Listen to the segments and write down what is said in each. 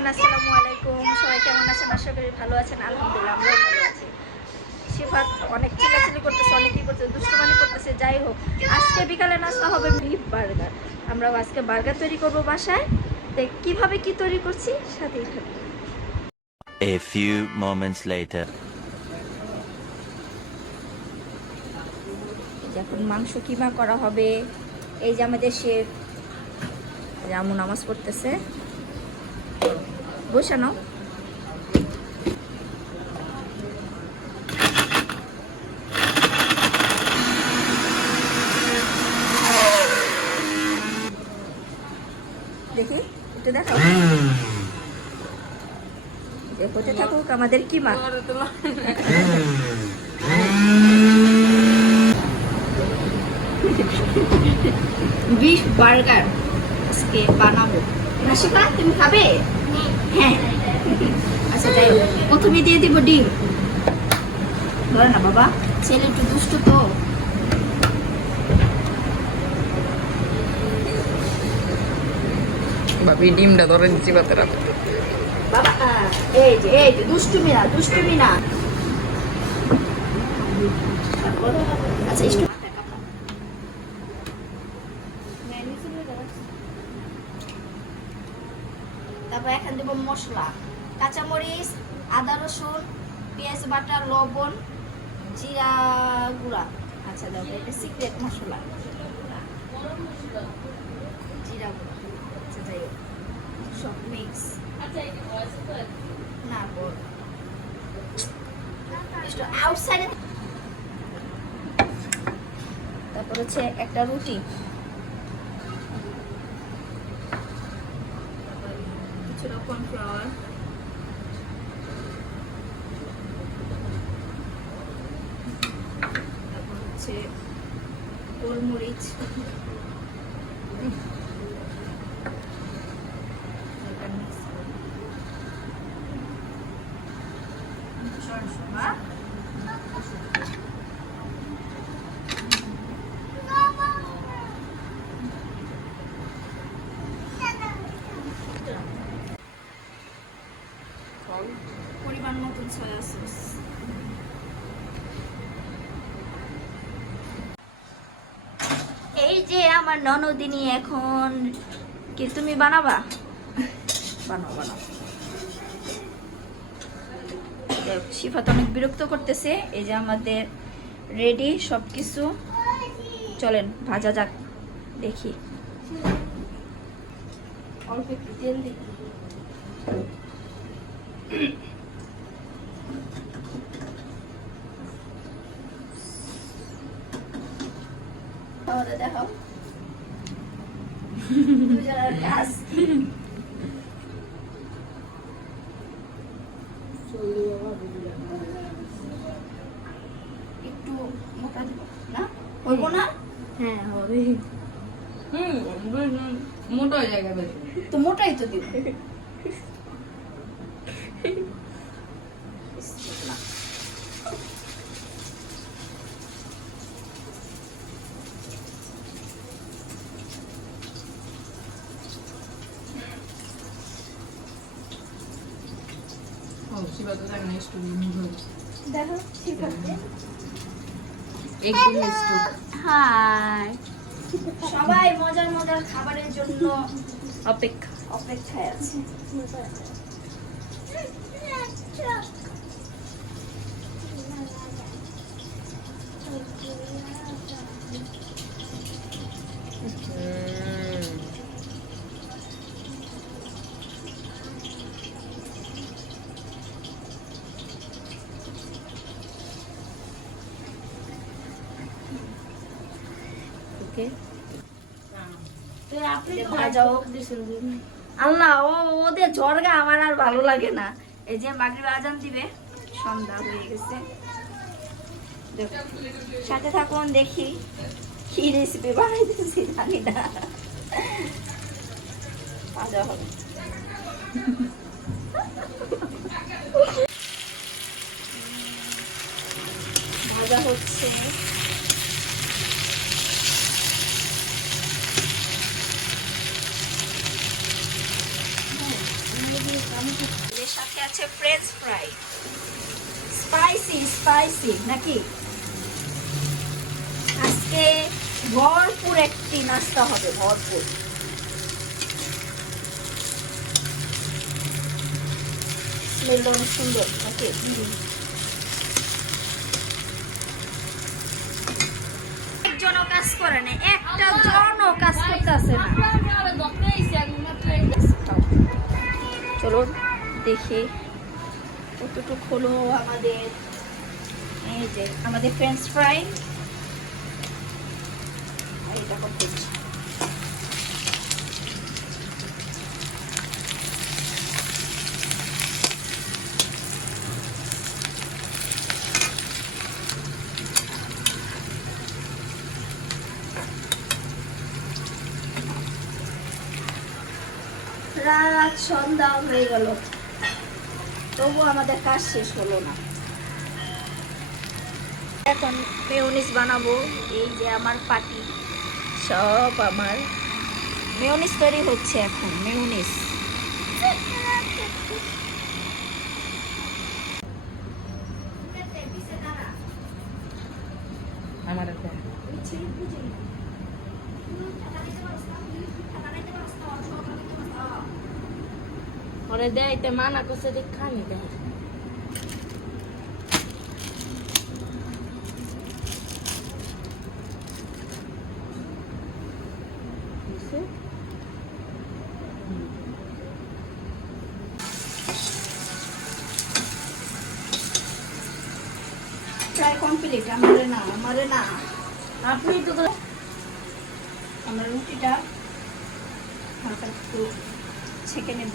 Everyone আসসালামু আলাইকুম। সবাই কেমন আছেন? আশা করি ভালো আছেন। আলহামদুলিল্লাহ আমরাও ভালো আছি। শিফাত অনেক চিল্লাচিল্লি করতেছে করতেছে দুষ্টুমানি করতেছে যাই হোক। আজকে বিকালে নাস্তা হবে বিফ বার্গার। আমরাও আজকে বার্গার তৈরি করব বাসায়। কীভাবে কি তৈরি করছি সাথেই থাকি A few moments later. এখন মাংস কিমা করা হবে। এই যে আমাদের শেফ। রামু নামাজ পড়তেছে। বসে নাও। দেখি একটু দেখাও। হতে থাকুক আমাদের কিমা বিফ বার্গার আজকে বানাবো। রাশিকা তুমি খাবে? হ্যাঁ। আচ্ছা যাই প্রথমে দিয়ে দিব ডিম। ধরে না বাবা। ছেলে একটু দুষ্ট তো। ভাবি ডিমটা ধরে দিচ্ছি বাবা এই যে এই যে দুষ্টুমি না দুষ্টুমি না। আচ্ছা একটু তারপর এখান দেবো মশলা, কাঁচামরিচ, আদা, রসুন, পেঁয়াজ বাটা লবণ, জিরা গুঁড়া। আচ্ছা দেখো, এটা সিক্রেট মশলা। জিরা গুঁড়া। আচ্ছা সব মিক্স না বল তারপর হচ্ছে একটা রুটি। গোলমরিচ যে আমার ননদিনী এখন কি তুমি বানাবা? বানাও বানাও। শিফাত অনেক বিরক্ত করতেছে। এই যে আমাদের রেডি সব কিছু চলেন, ভাজা যাক, দেখি। অল্প একটু তেল তাহলে দেখাও একটু মোটা দিব না? হইব না? হ্যাঁ হবে। হুম মোটা হয়ে ভাই তো মোটাই তো দিব। দেখো ঠিক আছে। একদম হাই সবাই মজার মজার খাবারের জন্য অপেক্ষা। অপেক্ষায় আছে। ওকে। আল্লাহ, ও, ওদের ঝড়গা আমার আর ভালো লাগে না। এই যে মাগরিব আজান দিবে, সন্ধ্যা হয়ে গেছে। সাথে থাকুন, দেখি কি রেসিপি বানাইতেছি, জানি না। ভাজা হবে। ভাজা হচ্ছে এর সাথে আছে ফ্রেঞ্চ ফ্রাই স্পাইসি স্পাইসি নাকি? আজকে ভরপুর একটি নাস্তা হবে ভরপুর। স্মেল অনেক সুন্দর নাকি? একজনও কাজ করে না একটা জনও কাজ করতেছে না। চলুন দেখি। কতটুকু হলো আমাদের এই যে আমাদের ফ্রেঞ্চ ফ্রাই এইটা করতে রাত সন্ধ্যা হয়ে গেল। তবু আমাদের কাজ শেষ হলো না। এখন মেয়নিস বানাবো, এই যে আমার পাটি, সব আমার। মেয়নিস তৈরি হচ্ছে এখন মেয়নিস পরে দেয় মানা করছে খানি দেয় প্রায় কমপ্লিট না না। আপনি তো আমরা রুটিটা হালকা একটু ছেঁকে নেব।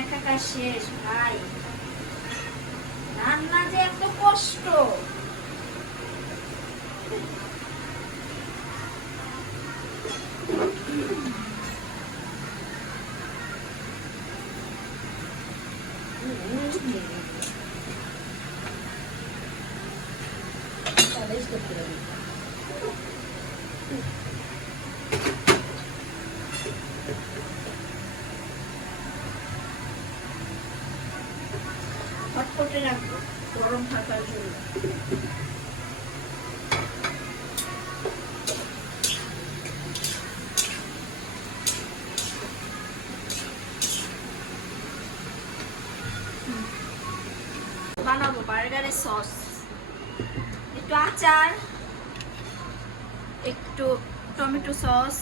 একাকা শেষ ভাই। রান্না যে এত কষ্ট। হটপটে রাখব গরম থাকার জন্য। বানাবো বার্গারের সস। একটু আচার একটু টমেটো সস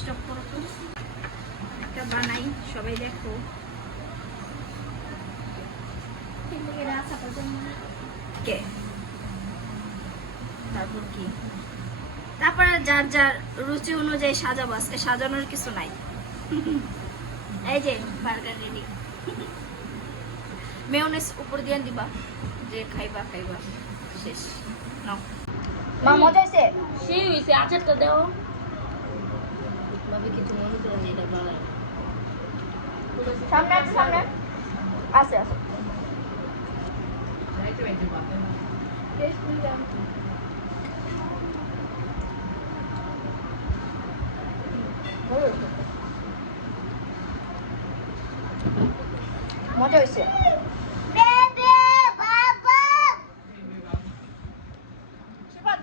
স্টপ করো তো একটা বানাই সবাই দেখো কে তারপর কি তারপরে যার যার রুচি অনুযায়ী সাজাবো আজকে সাজানোর কিছু নাই। এই যে বার্গার রেডি মেয়নেস উপর দিয়ে দিবা যে খাইবা খাইবা। শেষ। নাও। মা মজা হয়েছে সেই হয়েছে আচারটা দেও। ভাবি কিছু মনে করেন এটা ভালো সামনে আছে সামনে আছে। আছে মজা হয়েছে।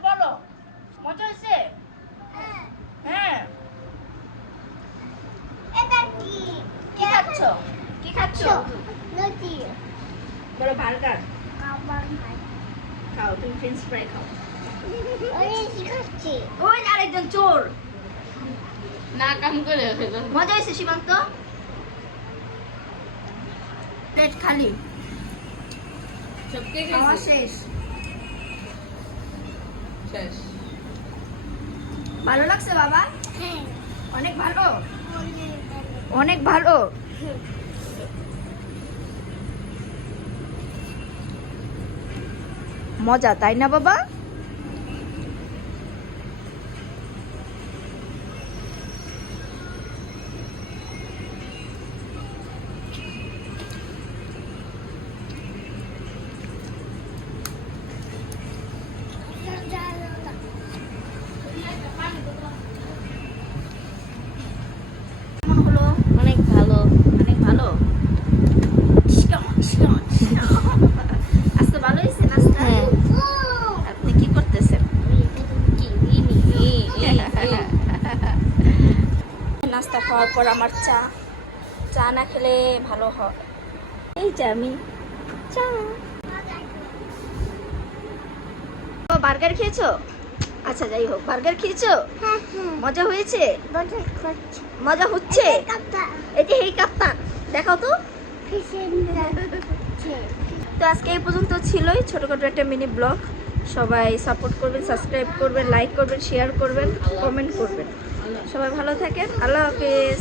বলো মজা হয়েছে? হ্যাঁ। খাচ্ছ? কি খাচ্ছ? বলো বার্গার। খাও তুমি ফ্রেঞ্চ ফ্রাই খাও। ওই আরেকজন চোর। না কাম করে মজা হয়েছে সীমান্ত? প্লেট খালি। খাওয়া শেষ। শেষ। ভালো লাগছে বাবা? অনেক ভালো। অনেক ভালো। মজা তাই না বাবা? নাস্তা খাওয়ার পর আমার চা। চা না খেলে ভালো হয়। এই যে আমি চা। বার্গার খেয়েছো? আচ্ছা যাই হোক বার্গার খেয়েছো? মজা হয়েছে? মজা হচ্ছে? এই যে এই কাপ্তান দেখাও তো। তো আজকে এই পর্যন্ত ছিলই। ছোটখাটো একটা মিনি ব্লগ সবাই সাপোর্ট করবেন সাবস্ক্রাইব করবেন লাইক করবেন শেয়ার করবেন কমেন্ট করবেন। সবাই ভালো থাকেন। আল্লাহ হাফিজ।